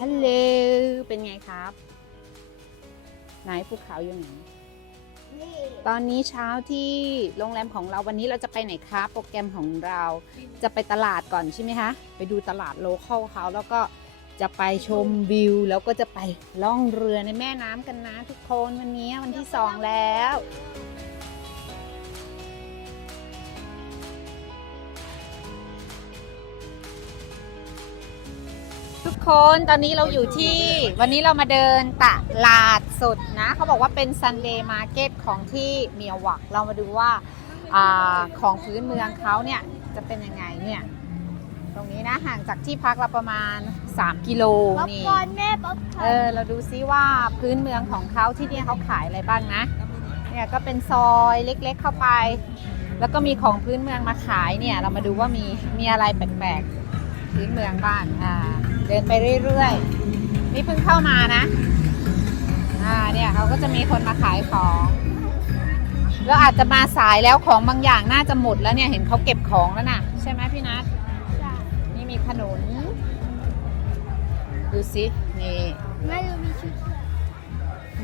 ฮัลโหล เป็นไงครับ ไหนภูเขาอยู่ไหนนี่ตอนนี้เช้าที่โรงแรมของเราวันนี้เราจะไปไหนคะโปรแกรมของเราจะไปตลาดก่อนใช่ไหมคะ ไปดูตลาดโลเคอลเขาแล้วก็จะไปชมวิว แล้วก็จะไปล่องเรือในแม่น้ำกันนะทุกคนวันนี้วันที่สองแล้ว คนตอนนี้เราอยู่ที่วันนี้เรามาเดินตลาดสดนะ เขาบอกว่าเป็น Sunday Market ของที่เมียวัก เรามาดูว่าอาของพื้นเมืองเขาเนี่ย จะเป็นยังไงเนี่ย ตรงนี้นะห่างจากที่พักเราประมาณ 3 กิโลป๊อปนี่ คอร์นแม่ป๊อปคอเอร์นอเราดูซิว่าพื้นเมืองของเขาที่เนี่ยเขาขายอะไรบ้างนะ เนี่ยก็เป็นซอยเล็กๆเข้าไป แล้วก็มีของพื้นเมืองมาขายเนี่ย เรามาดูว่ามีมีอะไรแปลกๆ พื้นเมืองบ้านอ่าเดินไปเรื่อยๆ นี่เพิ่งเข้ามานะ อ่าเนี่ยเขาก็จะมีคนมาขายของแล้วอาจจะมาสายแล้วของบางอย่างน่าจะหมดแล้วเนี่ยเห็นเขาเก็บของแล้วนะใช่ไหมพี่นัทนี่มีขนุนดูสินี่แม่ดูมีชุด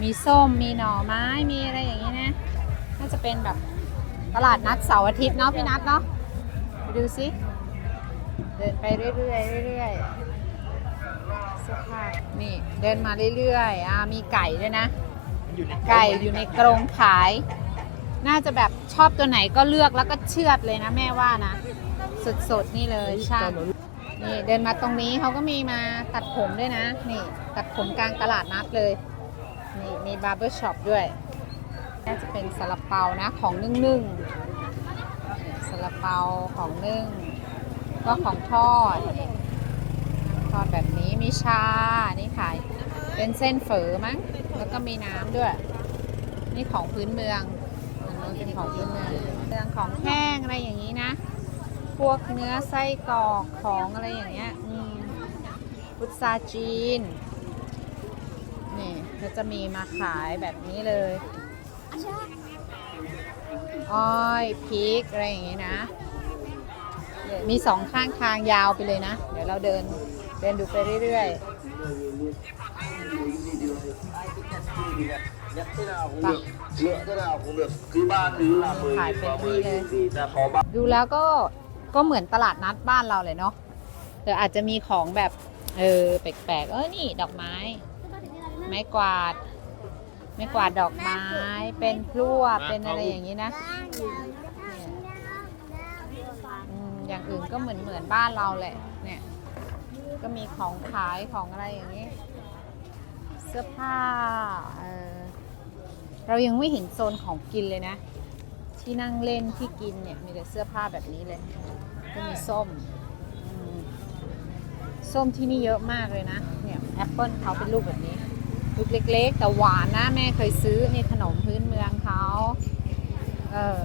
มีส้มมีหน่อไม้มีอะไรอย่างนี้นะน่าจะเป็นแบบตลาดนัดเสาร์อาทิตย์เนาะพี่นัดเนาะไปดูสิ เดินไปเรื่อยๆเรื่อยๆเสื้อผ้านี่เดินมาเรื่อยๆอ่ามีไก่ด้วยนะไก่อยู่ในกรงขาย น่าจะแบบชอบตัวไหนก็เลือกแล้วก็เชือดเลยนะแม่ว่านะ สดๆนี่เลยใช่นี่เดินมาตรงนี้เขาก็มีมาตัดผมด้วยนะ นี่ตัดผมกลางตลาดนัดเลย นี่มีบาร์เบอร์ช็อปด้วย น่าจะเป็นซาลาเปานะของนึ่งนึ่งๆซาลาเปาของนึ่ง ก็ของทอดทอดแบบนี้มีชา นี่ขาย เป็นเส้นเฝอมั้ง แล้วก็มีน้ำด้วย นี่ของพื้นเมืองอันนู้เป็นของพื้นเมืองเรื่องของแห้งอะไรอย่างนี้นะ พวกเนื้อไส้กรอกของอะไรอย่างเงี้ยอืมพุทราจีน นี่ก็จะมีมาขายแบบนี้เลยอ้อยพริกอะไรอย่างงี้นะ มีสองข้างทางยาวไปเลยนะ เดี๋ยวเราเดินเดินดูไปเรื่อยๆขายเป็นที่เลย ดูแล้วก็ก็เหมือนตลาดนัดบ้านเราเลยเนาะแต่อาจจะมีของแบบเออแปลกๆ เออนี่ดอกไม้ ไม้กวาด ไม้กวาดดอกไม้ เป็นพลั่วเป็นอะไรอย่างนี้นะ อย่างอื่นก็เหมือนเหมือนบ้านเราแหละ เนี่ย ก็มีของขายของอะไรอย่างนี้ เสื้อผ้าเออเรายังไม่เห็นโซนของกินเลยนะ ที่นั่งเล่นที่กินเนี่ยมีแต่เสื้อผ้าแบบนี้เลยก็มีส้มมส้มที่นี่เยอะมากเลยนะ เนี่ยแอปเปิลเขาเป็นลูกแบบนี้ลูกเล็ก ๆ แต่หวานนะแม่เคยซื้อนี่ขนมพื้นเมืองเขา เออ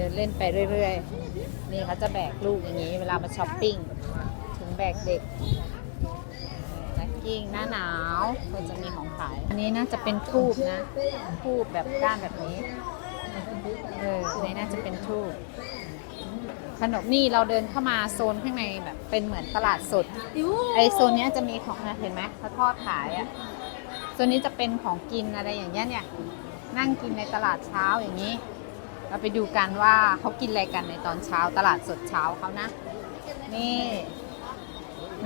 ดินเล่นไปเรื่อยๆ นี่เขาจะแบกลูกอย่างนี้เวลามาช้อปปิ้ง ถึงแบกเด็กแบกกิ้งหน้าหนาวก็จะมีของขาย อันนี้น่าจะเป็นทูบนะ ทูบแบบก้านแบบนี้ เอออันนี้น่าจะเป็นทูบขนมนี่เราเดินเข้ามาโซนข้างในแบบเป็นเหมือนตลาดสด ไอโซนนี้จะมีของนะเห็นไหมเขาทอดขายอะ่ะโซนนี้จะเป็นของกินอะไรอย่างเงี้ยเนี่ย นั่งกินในตลาดเช้าอย่างนี้ เราไปดูกันว่าเขากินอะไรกันในตอนเช้าตลาดสดเช้าเขานะ นี่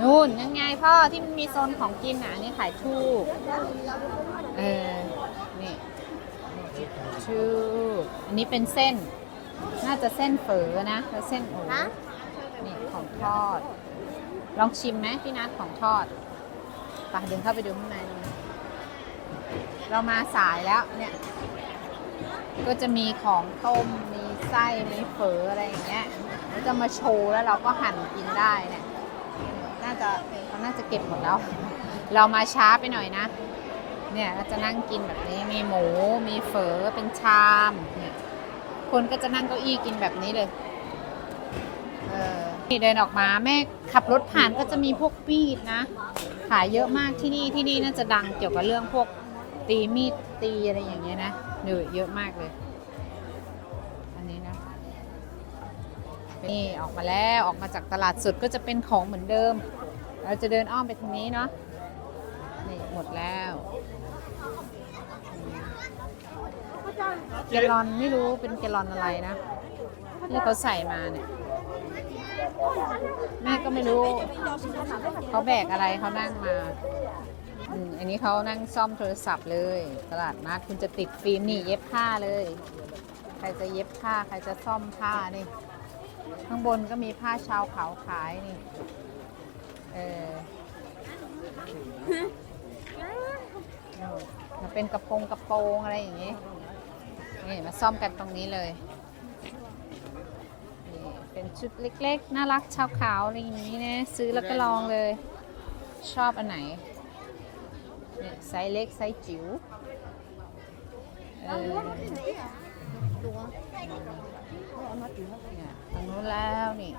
นู่นยังไงพ่อที่มันมีโซนของกินอะอันนี่ขายทูบเออนี่ทูบอันนี้เป็นเส้น น่าจะเส้นเฝอนะแล้วเส้นโอ้นี่ของทอด ลองชิมไหมพี่นัทของทอดไปเดินเข้าไปดูข้างในดูเรามาสายแล้วเนี่ย ก็จะมีของต้ม มีไส้ มีเฝออะไรอย่างเงี้ยแล้วจะมาโชว์แล้วเราก็หั่นกินได้เนี่ย น่าจะเขาน่าจะเก็บหมดแล้ว เรามาช้าไปหน่อยนะ เนี่ยก็จะนั่งกินแบบนี้ มีหมู มีเฝอ เป็นชาม เนี่ย คนก็จะนั่งเก้าอี้กินแบบนี้เลย เออนี่เดินออกมาแม่ขับรถผ่านก็จะมีพวกมีดนะ ขายเยอะมากที่นี่ที่นี่น่าจะดังเกี่ยวกับเรื่องพวก ตีมีดตีอะไรอย่างเงี้ยนะเยอะเยอะมากเลย อันนี้นะ นี่ออกมาแล้วออกมาจากตลาดสดก็จะเป็นของเหมือนเดิม เราจะเดินอ้อมไปทางนี้เนาะนี่หมดแล้วเกลลอนไม่รู้เป็นเกลลอนอะไรนะที่เขาใส่มาเนี่ยแม่ก็ไม่รู้ เขาแบกอะไรเขานั่งมา อันนี้เขานั่งซ่อมโทรศัพท์เลย ตลาดนัดคุณจะติดฟิล์มนี่เย็บผ้าเลย ใครจะเย็บผ้าใครจะซ่อมผ้านี่ ข้างบนก็มีผ้าชาวเขาขายนี่เออมาเป็นกระโปรงกระโปรงอะไรอย่างงี้นี่มาซ่อมกันตรงนี้เลยนี่เป็นชุดเล็กๆ น่ารักชาวขาวอะไรอย่างนี้นะซื้อแล้วก็ลองเลย ชอบอันไหน ไซส์เล็ก ไซส์จิ๋วตรงนู้นแล้วนี่